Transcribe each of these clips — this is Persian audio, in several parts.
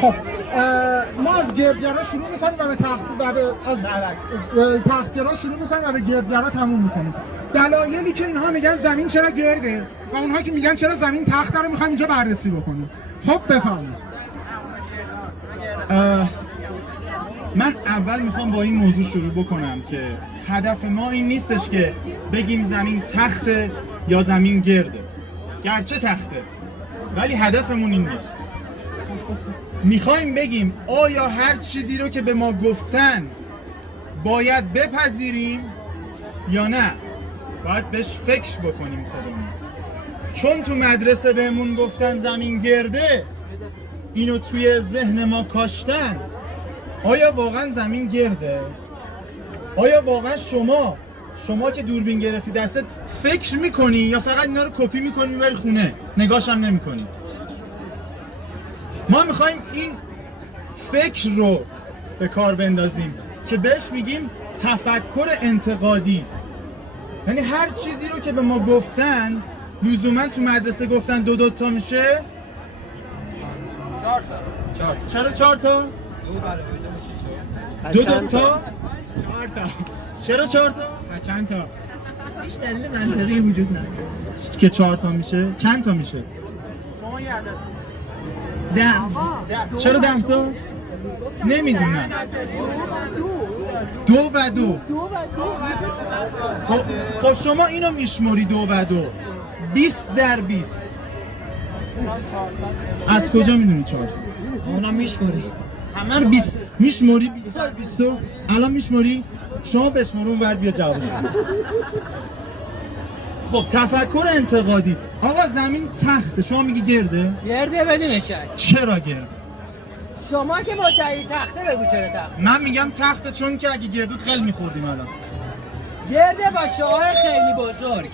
خب ما از گردگرا شروع میکنیم و از تختگرا شروع میکنیم و به گردگرا تموم میکنیم. دلایلی که اینها میگن زمین چرا گرده و اونها که میگن چرا زمین تخته رو میخوایم اینجا بررسی بکنیم. خب بفرمایید. من اول میخوام با این موضوع شروع بکنم که هدف ما این نیستش که بگیم زمین تخته یا زمین گرده، گرچه تخته، ولی هدفمون این نیست. میخوایم بگیم آیا هر چیزی رو که به ما گفتن باید بپذیریم یا نه باید بهش فکر بکنیم خودمون. چون تو مدرسه بهمون گفتن زمین گرده، اینو توی ذهن ما کاشتن. آیا واقعا زمین گرده؟ آیا واقعا شما که دوربین گرفتی دستت فکر میکنی یا فقط اینا رو کپی میکنی میبری خونه نگاش هم نمیکنی؟ ما میخوایم این فکر رو به کار بندازیم که بهش میگیم تفکر انتقادی. یعنی هر چیزی رو که به ما گفتن، لزوما تو مدرسه گفتن دو تا میشه 4 تا. چرا 4 تا؟ دو تا 4 تا. چرا 4 تا؟ چند تا؟ هیچ دلیل منطقی وجود نداره که 4 تا میشه. چند تا میشه؟ شما یه عدد 10. چرا 10 تا؟ نمیدونم. 2 و 2. خب شما اینو میشموری 2 و 2. 20 در 20. از کجا میدونی 400؟ اونا میشموری. همه رو 20 میشموری 20 در 20. الان میشموری؟ شما بشمر اون ور بیا جوابش بده. خب تفکر انتقادی. آقا زمین تخته، شما میگی گرده؟ گرده بدون شک. چرا گرده؟ شما که مدعی تخته بگو چرا تخته. من میگم تخته چون که اگه گرد بود خیلی میخوردیم الان. گرده با شعاع خیلی بزرگ.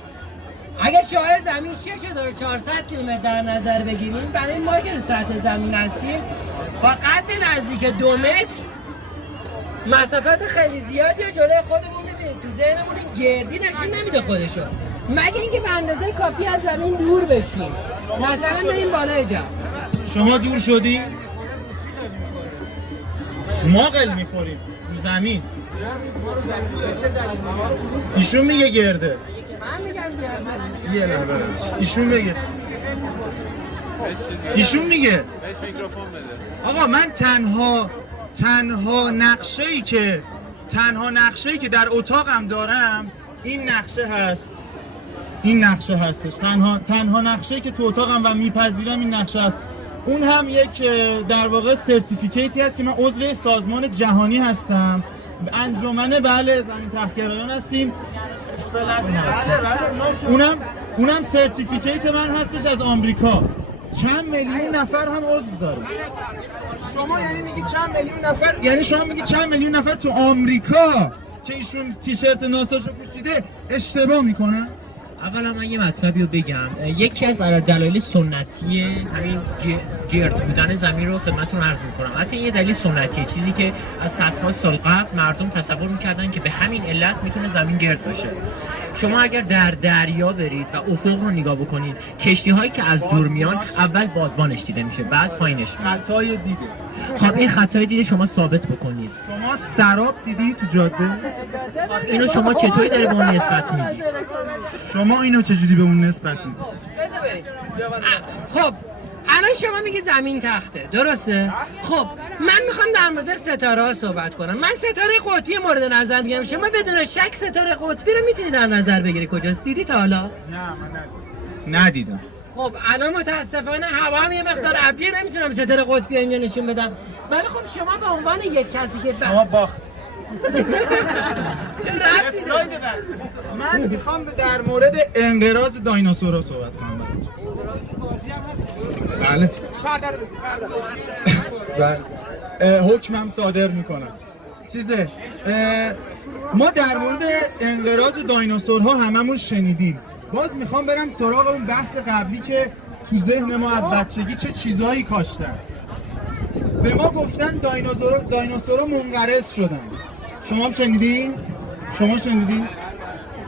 اگه شعاع زمین 6400 کیلومتر در نظر بگیریم، برای ما که رو سطح زمین هستیم با قد نزدیک 2 متر مسافت خیلی زیادی جلوی خودمون می‌بینیم. تو ذهنمون گردی نشون نمیده خودشو، مگه اینکه به اندازه کافی از زمین دور بشیم. مثلا بریم بالای جا. شما دور شدی؟ ما قل میخوریم رو زمین. ایشون میگه گرده. من میگم گرده. یه لحظه ایشون بگه. ایشون میگه. بهش میکروفون بده. آقا من تنها نقشه‌ای که در اتاقم دارم این نقشه هست. این نقشه هستش. تنها نقشه‌ای که تو اتاقم و میپذیرم این نقشه هست. اون هم یک در واقع سرتیفیکیتی هست که من عضو سازمان جهانی هستم. انجمن بله زمین تختگرایان هستیم. اونم سرتیفیکیت من هستش از آمریکا. چند میلیون نفر هم عضو داره. شما یعنی میگی چند میلیون نفر؟ یعنی شما میگی چند میلیون نفر تو آمریکا که ایشون تیشرت ناساشو پوشیده اشتباه میکنن؟ اولا من یه مطلبی رو بگم. یکی از دلایل سنتی همین گرد بودن زمین رو خدمتتون عرض میکنم. حتی یه دلیل سنتیه، چیزی که از صدها سال قبل مردم تصور میکردن که به همین علت میتونه زمین گرد باشه. شما اگر در دریا برید و افق رو نگاه بکنید، کشتی هایی که از دور میان اول بادبانش دیده میشه، بعد پایینش میاد. خطای دیده. خب این خطای دیده شما ثابت بکنید. شما سراب دیدی تو جاده؟ اینو شما چطوری داری به اون نسبت میدی؟ شما اینو چجوری به اون نسبت میدی؟ خب الان شما میگی زمین تخته، درسته؟ خب من میخوام در مورد ستاره ها صحبت کنم. من ستاره قطبی مورد نظر میگم. شما بدون شک ستاره قطبی رو میتونی در نظر بگیری. کجاست؟ دیدی تا حالا؟ نه من ندیدم. خب الان متاسفانه هوا هم یه مقدار ابریه، نمیتونم ستاره قطبی اینجا نشون بدم. ولی خب شما به عنوان یک کسی که شما باخت. من میخوام در مورد انقراض دایناسورها صحبت کنم. بله. بله. حکمم صادر میکنم. ما در مورد انقراض دایناسورها هممون شنیدیم. باز میخوام برم سراغ اون بحث قبلی که تو ذهن ما از بچگی چه چیزایی کاشتن. به ما گفتن دایناسورها منقرض شدن. شما شنیدین؟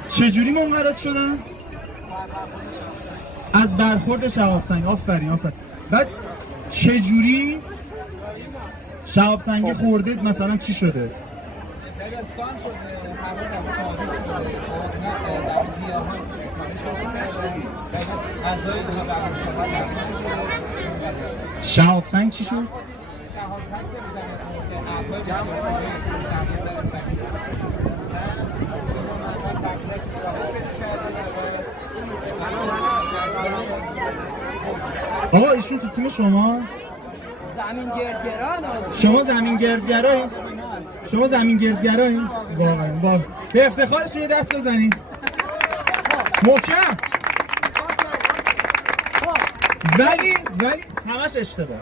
چجوری منقرض شدن؟ از برخورد شهاب سنگ. آفرین. بعد چجوری شهاب سنگ خورده مثلا چی شده؟ شهاب سنگ چی شد؟ آقا ایشون تو تیم شما؟ زمین گردگران شما زمین گردگرایی؟ واقعا به افتخارشون یه دست بزنید. محکم. ولی همش اشتباه.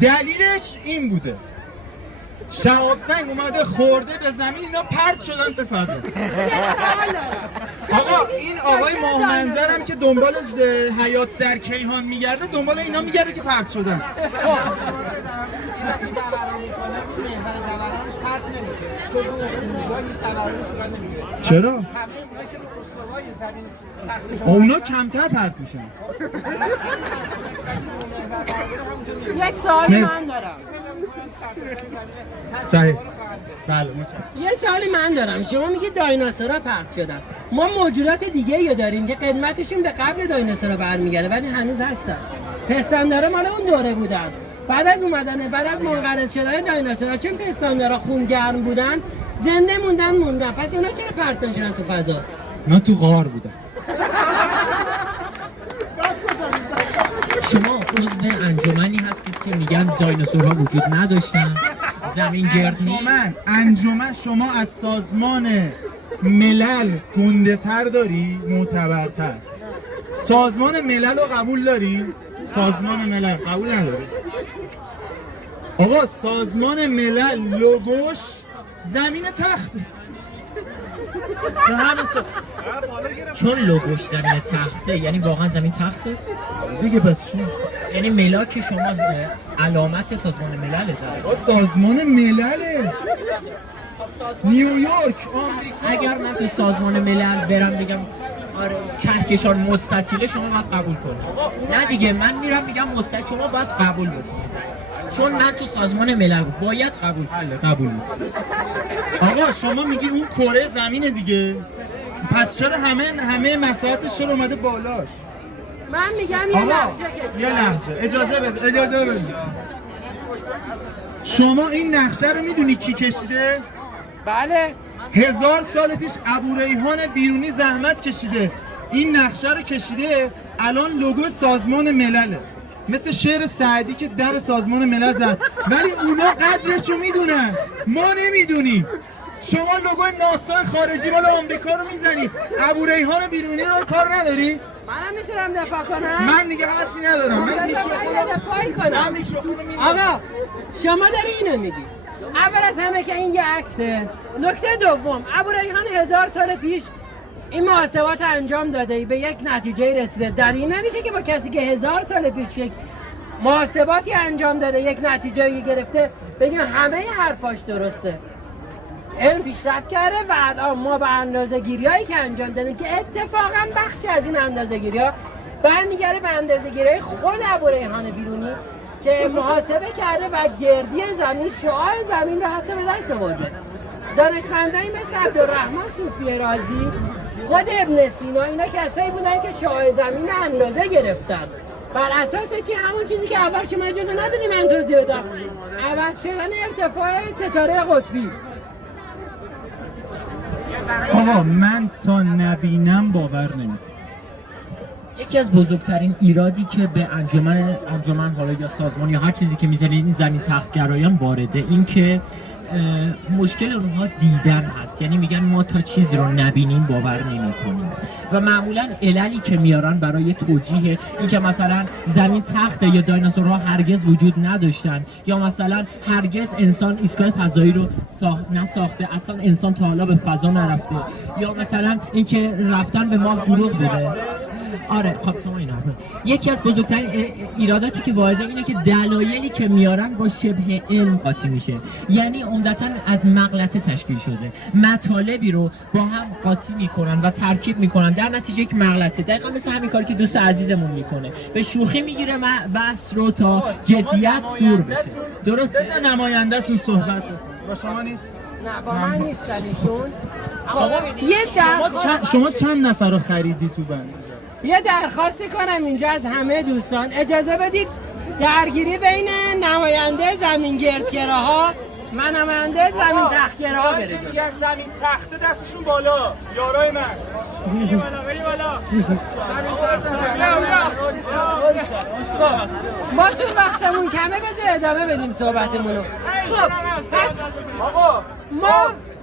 دلیلش این بوده شهاب سنگ اومده خورده به زمین، اینا پرت شدن تو فضا. آقا این آقای ماه منظرم که دنبال حیات در کیهان میگرده، دنبال اینا میگرده که پرت شدن. چرا؟ اونا کمتر پرت میشن. یک سوال من دارم. صحیح. بله متشکرم. یه سوالی من دارم. شما میگید دایناسورا پرت شدن. ما موجودات دیگه ای داریم که قدمتشون به قبل دایناسورا برمیگرده ولی هنوز هستن. پستاندارا مال اون دوره بودن. بعد از منقرض شدن دایناسورا، چون پستاندارا خون گرم بودن، زنده موندن. پس اونا چرا پرت نشدن تو فضا؟ من تو غار بودم. شما عضو انجمنی هستید که میگن دایناسورها وجود نداشتن، زمین گرد نیست. انجمن شما از سازمان ملل گنده تر داری، معتبرتر. سازمان ملل رو قبول داری؟ سازمان ملل قبول نداری؟ آقا سازمان ملل لوگوش زمین تخته. چون لوگوش زمین تخته یعنی واقعا زمین تخته دیگه. پس چی؟ یعنی ملاک شما علامت سازمان ملل داره. سازمان ملله نیویورک آمریکا. اگر من تو سازمان ملل برم بگم آره کهکشان مستطیله، شما باید قبول کنید. نه دیگه، من میرم میگم مستطیل، شما باید قبول بکنید. چون من تو سازمان ملل باید قبول. آقا شما میگی اون کره زمینه دیگه، پس چرا همه مساحتش چرا اومده بالاش؟ من میگم یه لحظه اجازه بده. شما این نقشه رو میدونی کی کشیده؟ بله. 1000 سال پیش ابوریحان بیرونی زحمت کشیده این نقشه رو کشیده. الان لوگو سازمان ملله، مثل شعر سعدی که در سازمان ملل زد. ولی اونا قدرشو میدونن، ما نمیدونیم. شما لوگو ناسا خارجی مال آمریکا رو میزنی، ابوریحان بیرونی رو کار نداری؟ منم میتونم دفاع کنم؟ من دیگه حرفی ندارم. من میکروفون آقا شما داری اینو میگی. اول از همه که این یه عکسه. نکته دوم، ابوریحان 1000 سال پیش این محاسبات انجام داده، به یک نتیجه رسیده. دلیل نمیشه که با کسی که 1000 سال پیش یک محاسباتی انجام داده، یک نتیجه گرفته، بگیم همه حرفاش درسته. علم پیشرفت کرده و الان ما به اندازه‌گیری‌هایی که انجام دادیم که اتفاقا بخشی از این اندازه‌گیری‌ها برمیگره به اندازه‌گیری خود ابوریحان بیرونی که محاسبه کرده و گردی زمین، شعاع زمین رو حتی به دست آورده. دانشمندانی مثل عبدالرحمن صوفی رازی، خود ابن سینا، اینا کسایی بودن که شعاع زمین رو اندازه گرفتن. بر اساس چی؟ همون چیزی که اول شما اجازه ندادیم من توضیح بدم، عوض شدن ارتفاع ستاره قطبی. آقا من تا نبینم باور نمیکنم. یکی از بزرگترین ایرادی که به انجمن حالا یا سازمان یا هر چیزی که میزنید این زمین تختگرایان وارده، این که مشکل اونها دیدن هست. یعنی میگن ما تا چیزی رو نبینیم باور نمی‌کنیم و معمولا عللی که میارن برای توجیه این که مثلا زمین تخته یا دایناسورها هرگز وجود نداشتن، یا مثلا هرگز انسان ایستگاه فضایی رو نساخته، اصلا انسان تا حالا به فضا نرفته، یا مثلا اینکه رفتن به ماه دروغ بوده. آره خب شما این حرفه. یکی از بزرگترین ایراداتی که وارده اینه که دلایلی که میارن با شبه علم قاطی میشه، یعنی عمدتاً از مغلطه تشکیل شده، مطالبی رو با هم قاطی میکنن و ترکیب میکنن، در نتیجه یک مغلطه. دقیقاً مثل همین کاری که دوست عزیزمون میکنه، به شوخی میگیره بحث رو تا جدیت دور بشه. درسته؟ بذار نماینده تو صحبت بکنه. با شما نیست؟ نه با من نیستن ایشون. یه درخواست شما چند نفر رو خریدی تو بند؟ یه درخواستی کنم اینجا از همه دوستان، اجازه بدید درگیری بین نماینده زمینگردگراها و نماینده زمین تختگراها بره جلو. یکی از زمین تخته دستشون بالا، یارای من. بری بالا. ما تو وقتمون کمه، بذار ادامه بدیم صحبتمونو. خب پس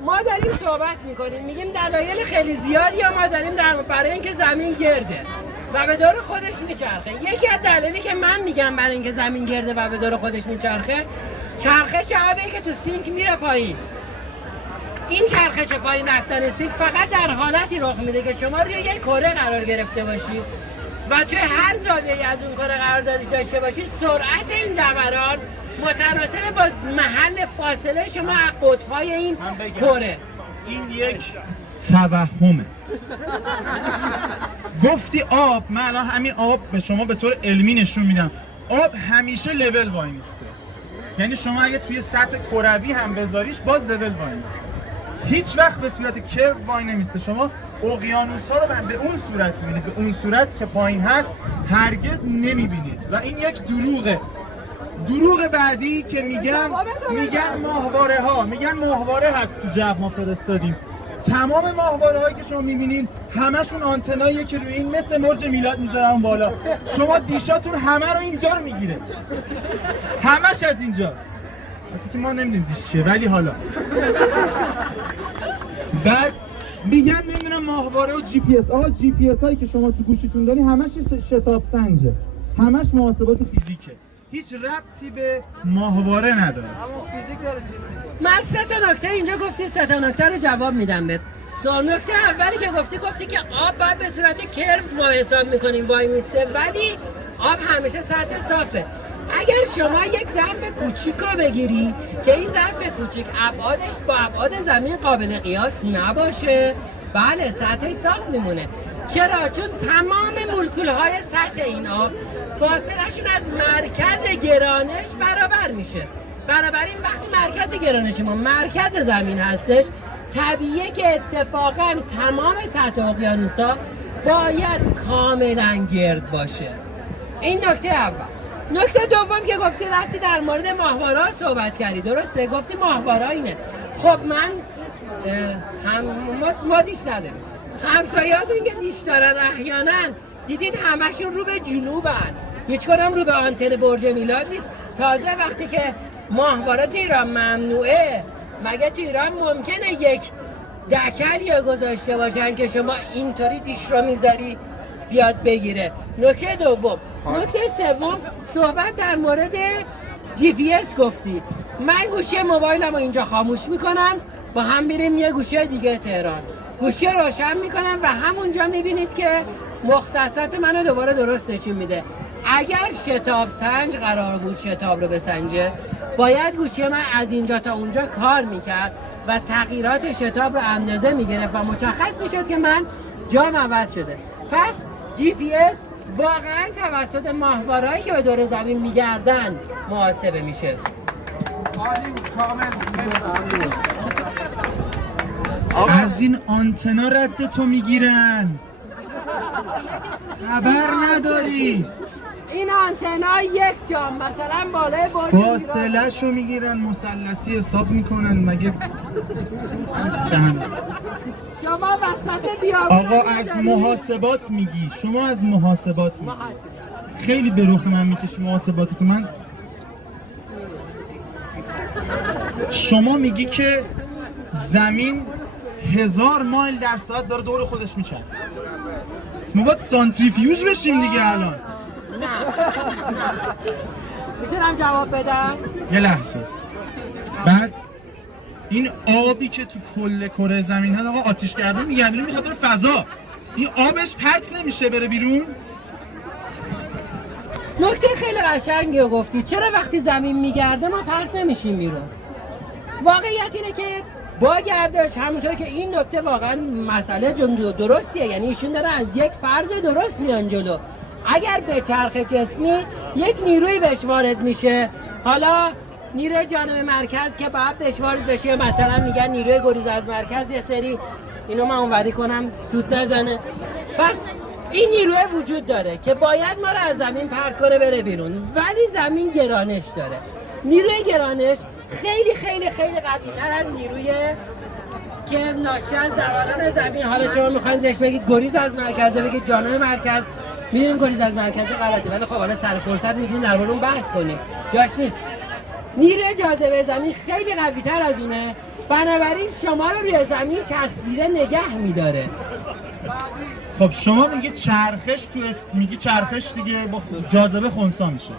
ما داریم صحبت میکنیم، میگیم دلایل خیلی زیادی یا ما داریم برای اینکه زمین گرده و به دور خودش میچرخه. یکی از دلایلی که من میگم برای اینکه زمین گرده و به دور خودش میچرخه، چرخش آبی که تو سینک میره پایین. این چرخش پایین رفتن سینک فقط در حالتی رخ میده که شما روی یک کره قرار گرفته باشید و توی هر زاویه‌ای از اون کره قرار داشته باشید، سرعت این دوران متناسب با محل فاصله شما از قطب‌های این کره. این یک توهمه. گفتی آب، من الان همین آب به شما به طور علمی نشون میدم. آب همیشه لول وای میسته، یعنی شما اگه توی سطح کروی هم بذاریش باز لول وای میسته، هیچ وقت به صورت کرو وای نمیسته. شما اقیانوس ها رو به اون صورت میبینید، به اون صورت که پایین هست هرگز نمیبینید و این یک دروغه. دروغ بعدی که میگن ماهواره هست تو جو ما فرستادیم. تمام ماهواره هایی که شما میبینین همشون آنتناییه که روی این مثل موج میلاد میذارن بالا. شما دیشاتون همه رو اینجا رو میگیره، همش از اینجاست. البته که ما نمیدونیم دیش چیه، ولی حالا بعد میگن نمیدونم ماهواره و جی پی اس. آقا جی پی اس هایی که شما تو گوشیتون داری همش شتاب سنجه، همش محاسبات فیزیکه، هیچ ربطی به ماهواره نداره. اما فیزیک داره چی؟ من 3 تا نکته اینجا گفتی، 3 تا نکته رو جواب میدم بهت. نکته اولی که گفتی که آب باید به صورت کرو ما حساب میکنیم وای میسته، ولی آب همیشه سطح صافه. اگر شما یک ظرف کوچیک رو بگیری که این ظرف کوچیک ابعادش با ابعاد زمین قابل قیاس نباشه، بله سطح صاف میمونه. چرا؟ چون تمام مولکول‌های سطح این آب فاصله‌شون از مرکز گرانش برابر میشه. بنابراین وقتی مرکز گرانش ما مرکز زمین هستش، طبیعیه که اتفاقاً تمام سطح اقیانوس‌ها باید کاملاً گرد باشه. این نکته اول. نکته دوم که گفتی رفتی در مورد ماهواره‌ها صحبت کردی، درسته؟ گفتی ماهواره‌ها اینه. خب من ما دیش نداریم. همسایه‌هاتون که دیش دارن احیانا دیدین همشون رو به جنوبن، هیچ کدام رو به آنتن برج میلاد نیست. تازه وقتی که ماهواره تو ایران ممنوعه، مگه تو ایران ممکنه یک دکل گذاشته باشن که شما اینطوری دیش رو میذاری بیاد بگیره؟ نکته دوم. نکته سوم، صحبت در مورد جی پی اس گفتی. من گوشی موبایلم رو اینجا خاموش میکنم، با هم میریم یه گوشی دیگه تهران، گوشی روشن میکنم و همونجا میبینید که مختصات منو دوباره درست نشون میده. اگر شتاب سنج قرار بود شتاب رو بسنجه، باید گوشی من از اینجا تا اونجا کار میکرد و تغییرات شتاب رو اندازه میگرفت و مشخص میشد که من جام عوض شده. پس جی پی اس واقعا توسط ماهوارهایی که به دور زمین میگردن محاسبه میشه. از این آنتنا رد تو میگیرن، خبر نداری. این آنتنا یک جام مثلا بالای برج فاصله شو میگیرن، مثلثی حساب میکنن مگه؟ شما وسط بیابون آقا از محاسبات میگی، شما از محاسبات میگی. خیلی به رخ من میکشی محاسباتتو. من شما میگی که زمین 1000 مایل در ساعت داره دور خودش میچرخه. ما باید سانتریفیوژ بشیم دیگه الان. نه میتونم جواب بدم؟ یه لحظه. بعد این آبی که تو کل کره زمین هست، آقا آتیش گردون میگردونی میخواد بره فضا. این آبش پرت نمیشه بره بیرون؟ نکته خیلی قشنگی رو گفتی. چرا وقتی زمین میگرده ما پرت نمیشیم بیرون؟ واقعیت اینه که با گردش، همونطور که این نکته واقعا مسئله درستیه، یعنی ایشون داره از یک فرض درست میان جلو. اگر به چرخ جسمی یک نیروی بهش وارد میشه، حالا نیروی جانب مرکز که باید بهش وارد بشه، مثلا میگن نیروی گریز از مرکز، یه سری اینو من اونوری کنم سود نزنه. پس این نیروی وجود داره که باید ما رو از زمین پرت کنه بره بیرون، ولی زمین گرانش داره. نیروی گرانش خیلی خیلی خیلی قوی‌تر از نیروی که ناشی از دوران زمین. حالا شما میخواید بهش بگید گریز از مرکز، بگید جانب مرکز، میدونیم گریز از مرکز غلطه، ولی خب حالا سر فرصت میتونیم در مورد اون بحث کنیم، جاش نیست. نیروی جاذبه زمین خیلی قوی‌تر از اونه، بنابراین شما رو روی زمین چسبیده نگه میداره. خب شما میگی چرخش میگی چرخش دیگه با جاذبه خنثی میشه.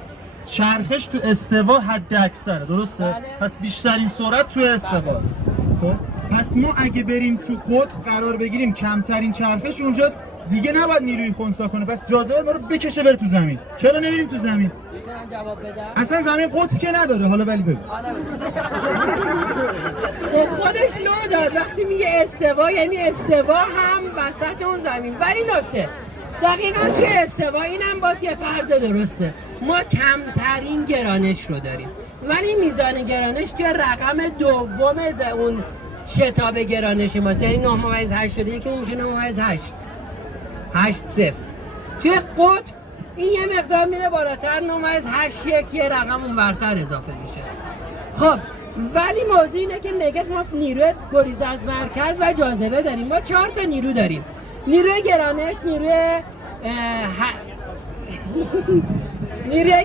چرخش تو استوا حد اکثره، درسته؟ بله. پس بیشترین سرعت تو استوا. خب پس ما اگه بریم تو قطب قرار بگیریم کمترین چرخش اونجاست، دیگه نباید نیروی خنثی کنه، پس جاذبه ما رو بکشه بره تو زمین. چرا نمیریم تو زمین؟ میتونم جواب بدم؟ اصلا زمین قطب که نداره. حالا ولی بگو. خودش لو داد وقتی میگه استوا، یعنی استوا هم وسط اون زمین. ولی نکته دقیقاً توی استوا اینم باز یه فرض درسته، ما کمترین گرانش رو داریم، ولی میزان گرانش توی رقم دوم اون شتاب گرانش ماست، یعنی 9.8 شده که میشه 9.8 8-0. توی قطب این یه مقدار میره بالاتر، 9.81 یه رقم اونورتر اضافه میشه. خب ولی موضوع اینه که میگه ما نیروی گریز از مرکز و جاذبه داریم. ما 4 تا نیرو داریم: نیروی گرانش، نیروی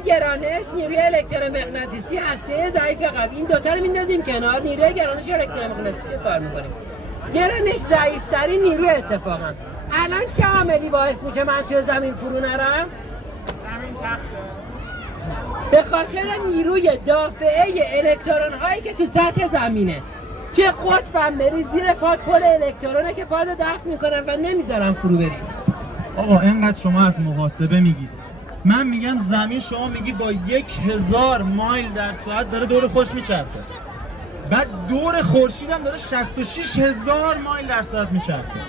گرانش، نیروی الکترومغناطیسی، هسته ضعیف یا قوی. این دوتا رو میندازیم کنار، نیروی گرانش و الکترومغناطیسی کار میکنیم. گرانش ضعیف‌ترین نیروی اتفاقا. الان چه عاملی باعث میشه من توی زمین فرو نرم؟ زمین تخته. به خاطر نیروی دافعه الکترون هایی که تو سطح زمینه. توی قطبم بری زیر پات پل الکترونه که پاتو دفع میکنن و نمیذارن فرو بری. آقا اینقدر شما از محاسبه میگید، من میگم زمین شما میگی با 1000 مایل در ساعت داره دور خورشید میچرخه، بعد دور خورشید هم داره 66000 مایل در ساعت میچرخه،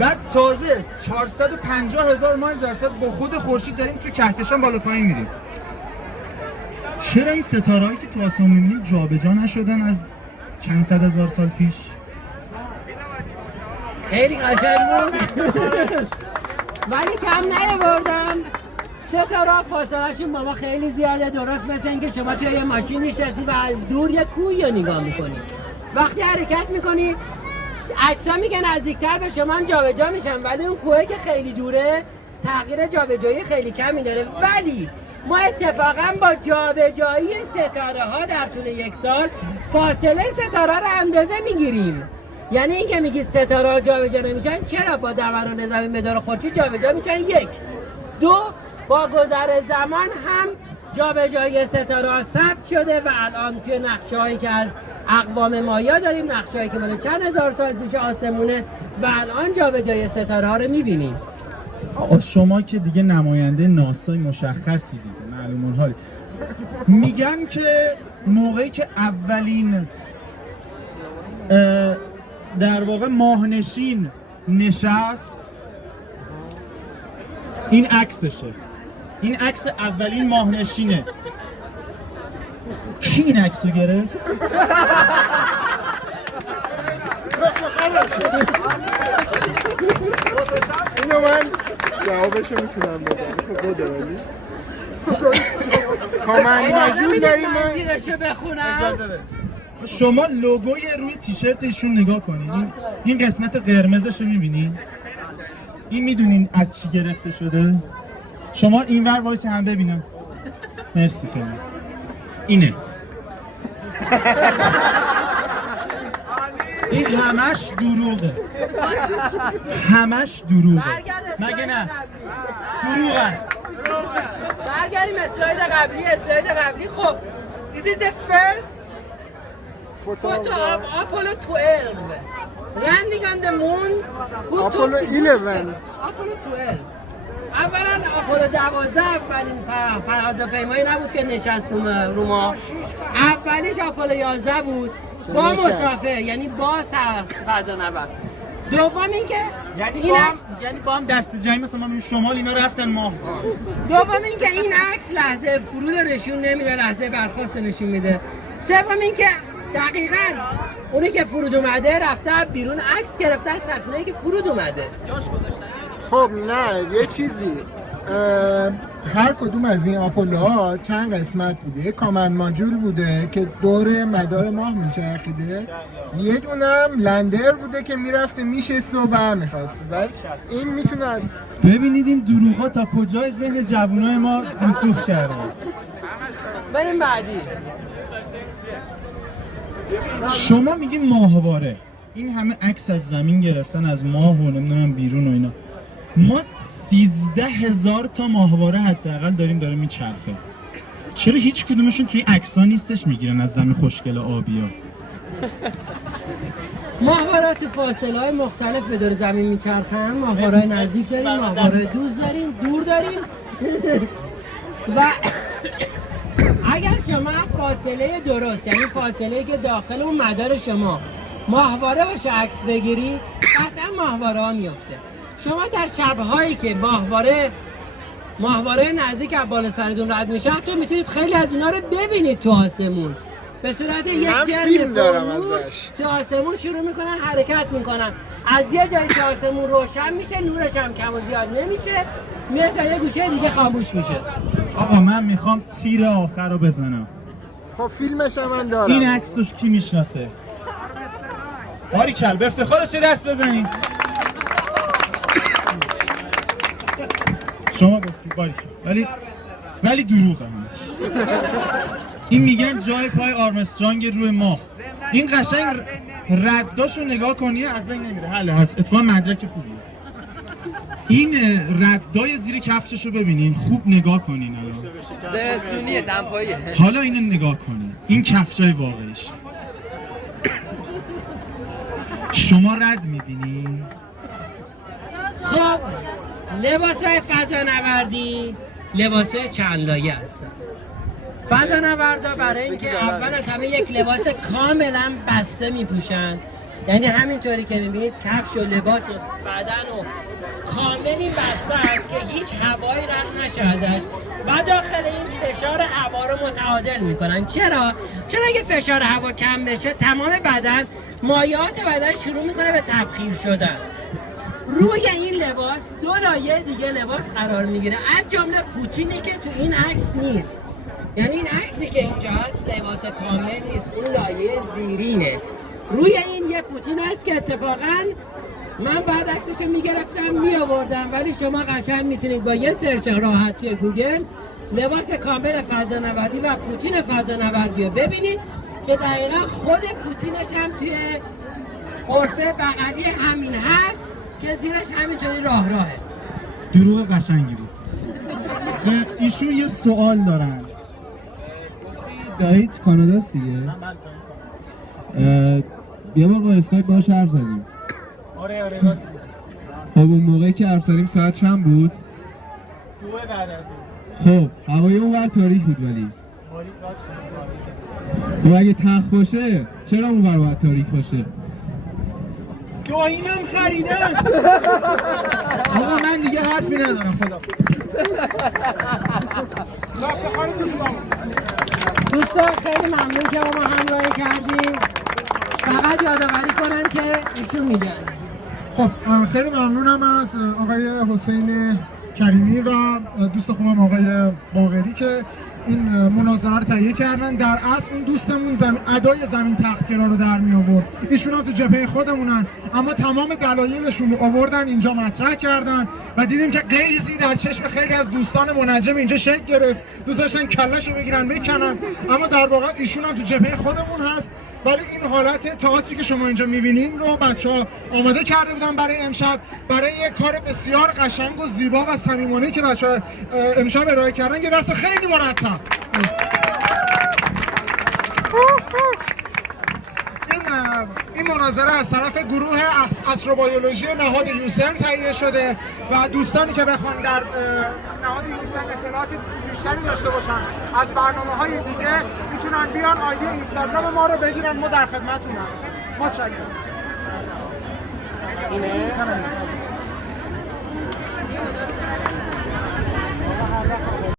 بعد تازه 450000 مایل در ساعت با خود خورشید داریم تو کهکشان بالا پایین میریم. چرا این ستارهایی که تو آسمون میبینیم جابجا نشدن از چند صد هزار سال پیش؟ خیلی قشنگ بود ولی کم نیاوردم. ستاره فاصله‌شون با ما خیلی زیاده، درست مثل اینکه شما توی یه ماشین نشستی و از دور یه کوهی رو نگاه میکنی. وقتی حرکت میکنی اجسام میگن نزدیکتر به شما هم جابجا میشن، ولی اون کوهی که خیلی دوره تغییر جابجایی خیلی کمی داره. ولی ما اتفاقا با جابجایی ستاره ها در طول یک سال فاصله ستاره رو اندازه میگیریم. یعنی اینکه میگید ستاره ها جابجا نمیشن، چرا؟ با دوران زمین به دور خورشید جابجا میشن. 1 2 با گذر زمان هم جابجایی ستاره ها ثبت شده و الان توی نقشه‌هایی که از اقوام مایا داریم، نقشه‌هایی که مال چند هزار سال پیش آسمونه و الان جابجایی ستاره ها رو میبینیم. شما که دیگه نماینده ناسای مشخصی دیگه، معلوم الحالی. میگم که موقعی که اولین در واقع ماهنشین نشست، این عکسشه، این عکس اولین ماهنشینه. کی این عکسو گرفت؟ اینو من جوابشو میتونم بدم. خب بده ولی کامنت مجبور داریم من زیرشو بخونم. شما لوگوی روی تیشرت ایشون نگاه کنید، این قسمت قرمزش رو میبینید؟ این میدونین از چی گرفته شده؟ شما اینور وایس هم ببینم. مرسی کنید. اینه. این همش دروغه، همش دروغه، مگه نه؟ دروغ است. برگردیم اسلاید قبلی. خب This is the first photo of Apollo 12. landing on the moon who آپولو took 11 آپولو 12 اولا آپولو 12 اولین فضاپیمایی نبود که نشست رو ما. اولیش آپولو 11 بود با مسافر، یعنی با فضانورد. دوم اینکه یعنی با هم دست جمعی مثلا ما شمال اینا رفتن ماه. دوم اینکه این عکس لحظه فرود نشون نمیده، لحظه برخاست نشون میده. سوم اینکه دقیقاً اونی که فرود اومده رفته بیرون عکس گرفته از سکونه‌ای که فرود اومده. خب نه یه چیزی هر کدوم از این آپولوها چند قسمت بوده. یک کامن ماجول بوده که دور مدار ماه میچرخیده، یه دونم لندر بوده که میرفته میشسته و برمیخواسته. ولی این میتونه ببینید این دروغ‌ها تا کجای ذهن جوانای ما رسوخ کرده. بریم بعدی. شما میگین ماهواره، این همه عکس از زمین گرفتن از ماه و نمیدونم بیرون و اینا، ما 13,000 تا ماهواره حداقل داره میچرخه. چرا هیچ کدومشون توی عکس‌ها نیستش میگیرن از زمین خوشگل آبیا؟ ماهواره تو فاصله‌های مختلف به دور زمین میچرخن. ماهواره نزدیک داریم، ماهواره دور داریم و اگر شما فاصله درست، یعنی فاصله‌ای که داخل اون مدار شما ماهواره باشه عکس بگیری، قطعا ماهواره ها میفته. شما در شب‌هایی که ماهواره نزدیک از بالا سرتون رد میشه، تو میتونید خیلی از اینا رو ببینید تو آسمون. به صورت یک فیلم دارم نور ازش. تو آسمون شروع میکنن حرکت میکنن. از یه جایی که آسمون روشن میشه، نورش هم کم و زیاد نمیشه، میاد تا یه گوشه دیگه خاموش میشه. آقا من میخوام تیر آخر رو بزنم. خب فیلمش هم من دارم. این عکسش کی میشناسه؟ باریکل، به افتخارش یه دست بزنید. شما گفتید باریکل، ولی دروغه همش. این میگن جای پای آرمسترانگ روی ماه. این قشنگ رداشو نگاه کنی از بین نمیره. حله هست، اتفاقا مدرک خوبیه. این ردای زیر کفششو ببینین، خوب نگاه کنین. زمستونیه، دمپاییه. حالا اینو نگاه کنین، این کفشای واقعیش. شما رد میبینین؟ خب لباسای فضانوردی لباسای چند لایه هستن. فضانوردا برای اینکه اول از همه یک لباس کاملا بسته میپوشن، یعنی همینطوری که میبینید کفش و لباس و بدن و کاملی بسته است که هیچ هوایی رد نشه ازش و داخل این فشار هوا رو متعادل میکنن. چرا؟ چون اگه فشار هوا کم بشه تمام بدن، مایعات بدن شروع میکنه به تبخیر شدن. روی این لباس دو لایه دیگه لباس قرار میگیره، از جمله پوتینی که تو این عکس نیست. یعنی این عکسی که اینجا هست لباس کامل نیست، اون لایه زیرینه. روی این یه پوتین هست که اتفاقاً من بعد عکسشو میگرفتم میآوردم، ولی شما قشنگ میتونید با یه سرچ راحت توی گوگل لباس کامل فضانوردی و پوتین فضانوردی رو ببینید که دقیقاً خود پوتینش هم توی غرفه بغلی همین هست که زیرش همینطوری راهه. دروغ قشنگی بود. ایشون یه سوال دارن. دایت کاناداست دیگه؟ بیا با اسکایپ باهاش حرف زدیم. آره راست. خب اون موقعی که حرف زدیم ساعت چند بود؟ 2 بعد از اون. خب هوای اون ور تاریک بود ولی راست. خب اگه تخت باشه چرا اون ور باید تاریک باشه؟ اینم خریدم. آقا من دیگه حرفی ندارم. خدا. دوستان خیلی ممنون که با ما همراهی کردیم. فقط یادآوری کنم که ایشون میگن. خب خیلی ممنونم از آقای حسین کریمی و دوست خوبم آقای باقری که این مناظره رو تهیه کردن. در اصل اون دوستمون ادای زمین تختگرا رو در می آورد. ایشون هم تو جبهه خودمونن، اما تمام دلایلشون رو آوردن اینجا مطرح کردن و دیدیم که غیظی در چشم خیلی از دوستان منجم اینجا شکل گرفت. دوست داشتن کله‌شو بگیرن بکنن، اما در واقع ایشون هم تو جبهه خودمون هست. ولی این حالت تئاتری که شما اینجا می‌بینین رو بچه‌ها آماده کرده بودن برای امشب، برای یک کار بسیار قشنگ و زیبا و صمیمانه‌ای که بچه‌ها امشب ارائه کردن. یه دست خیلی مرتب. این این مناظره از طرف گروه استروبیولوژی نهاد یوسن تهیه شده و دوستانی که بخوان در نهاد یوسن اطلاعات بیشتری داشته باشن از برنامه‌های دیگه میتونن بیان آیدی اینستاگرام ما رو بگیرن، ما در خدمتتون هستیم. متشکرم.